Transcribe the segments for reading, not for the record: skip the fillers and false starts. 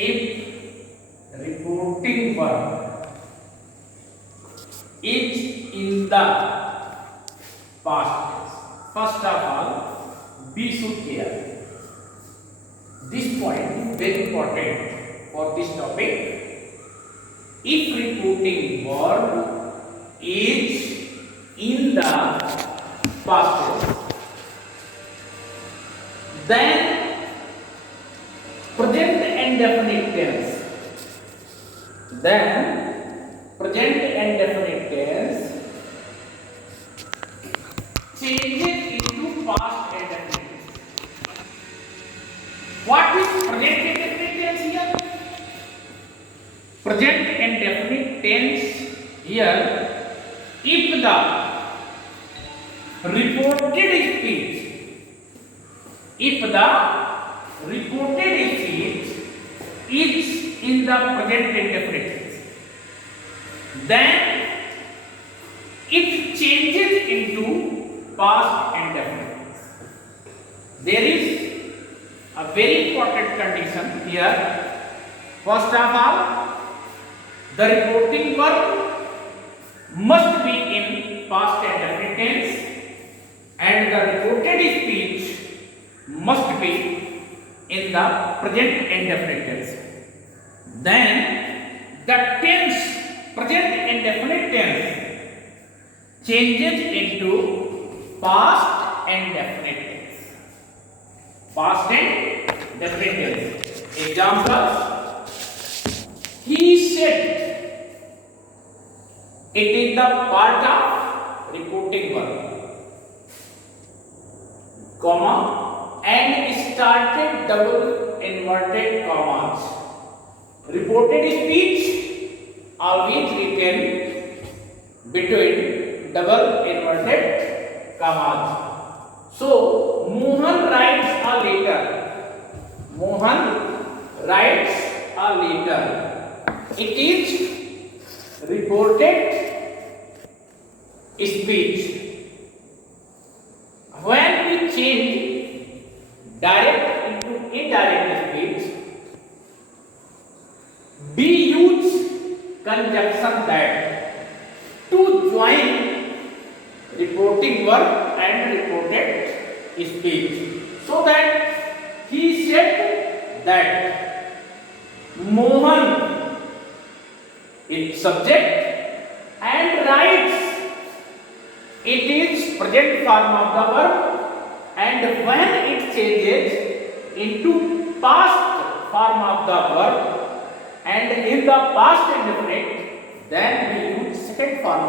if reporting verb is in the past tense. First of all, we should care. This point is very important for this topic. If reporting verb is in the past tense, then present and definite tense, changes into past and definite tense. What is present and definite tense here? Present and definite tense here, if the reported speech is in the present and definite tense, then it changes into past and definite tense. There is a very important condition here. First of all, the reporting verb must be in past and definite tense, and the reported speech must be in the present and definite tense. Then the tense, present and definite tense, changes into past and definite tense. Past and definite tense. Examples: he said. It is the part of reporting verb, comma, and started double inverted commas. Reported speech always written between double inverted commas. So Mohan writes a letter. It is reported speech. When we change direct into indirect speech, we use conjunction that to join reporting verb and reported speech. So that he said that Mohan is subject and writes. It is present form of the verb, and when it changes into past form of the verb and in the past indefinite, then we use second form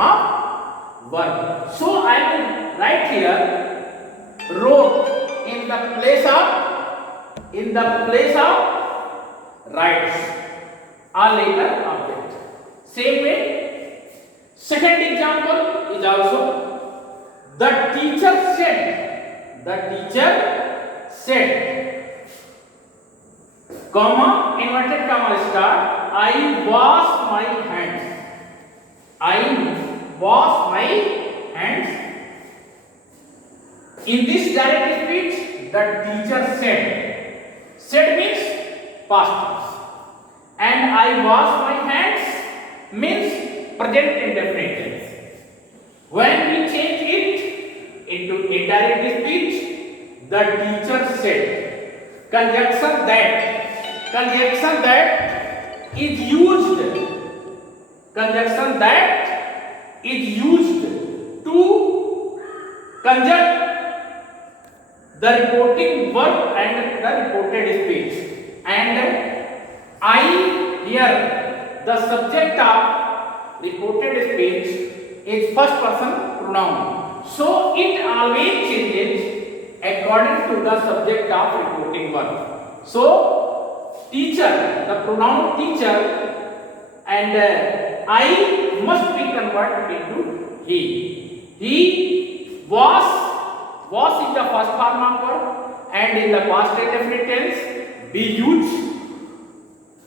of verb. So I will write here wrote in the place of writes, a later object. Same way, second example is also the teacher said, comma, inverted comma start, I wash my hands. In this direct speech, the teacher said means past tense, and I wash my hands means present indefinite tense. When we change it into indirect speech, the teacher said, conjunction that is used to conjunct the reporting verb and the reported speech. And I here, the subject of reported speech is first person pronoun, so it always changes according to the subject of reporting verb. So teacher, the pronoun teacher, and I must be converted into he. He was is the first form of verb, and in the past indefinite tense we use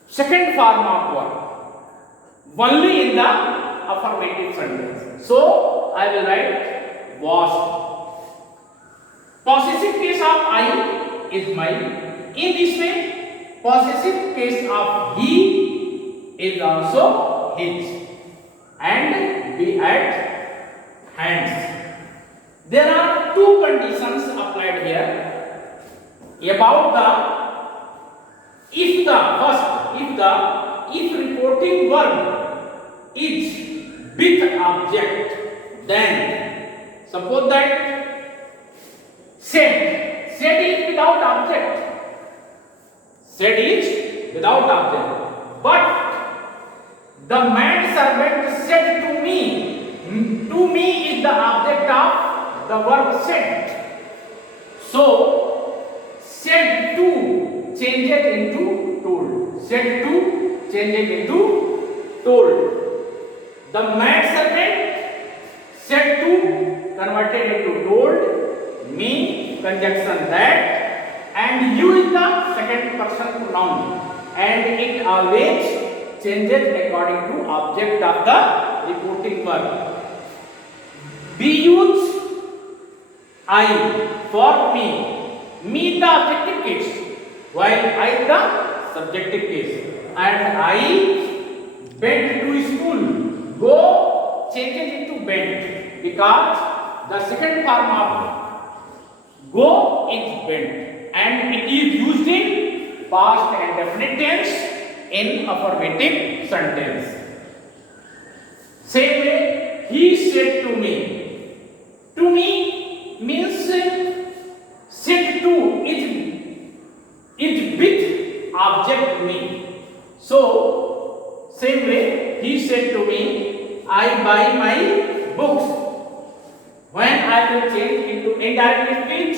second form of verb only in the affirmative sentence. So I will write was. Possessive case of I is my. In this way, possessive case of he is also his, and we add hands. There are two conditions applied here about the if reporting verb is with object, then suppose that said is without object, but the man servant said to me is the object of the verb said. So said to changes into told. The man servant said to converted into told, me conjunction that, and you is the second person pronoun, and it always changes according to object of the reporting verb. We use I for me the objective case, while I the subjective case. And I went to school, go changes into went, because the second form of go is went, and it is used in past and definite tense in affirmative sentence. Same way, he said to me. To me means said to is with object me. So same way, he said to me, I buy my books. When I will change into indirect speech,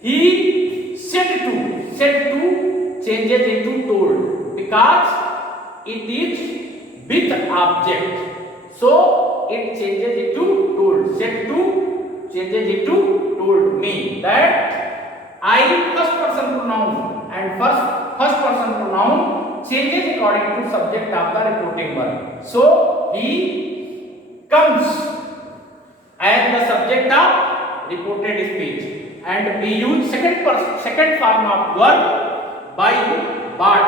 he said to changes into told, because it is with object. So it changes into told. Said to changes into told me that I first person pronoun, and first person pronoun changes according to subject of the reporting verb. So he comes as the subject of reported speech, and we use second form of verb by, but,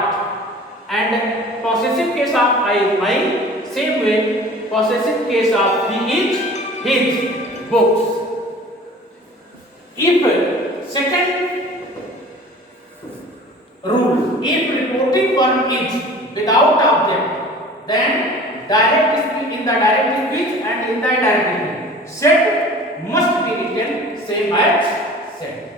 and possessive case of I is my. Same way, possessive case of he is his books. If second rule, if reporting verb is without object, then direct speech in the direct speech and in the indirect speech, said must be written same as said.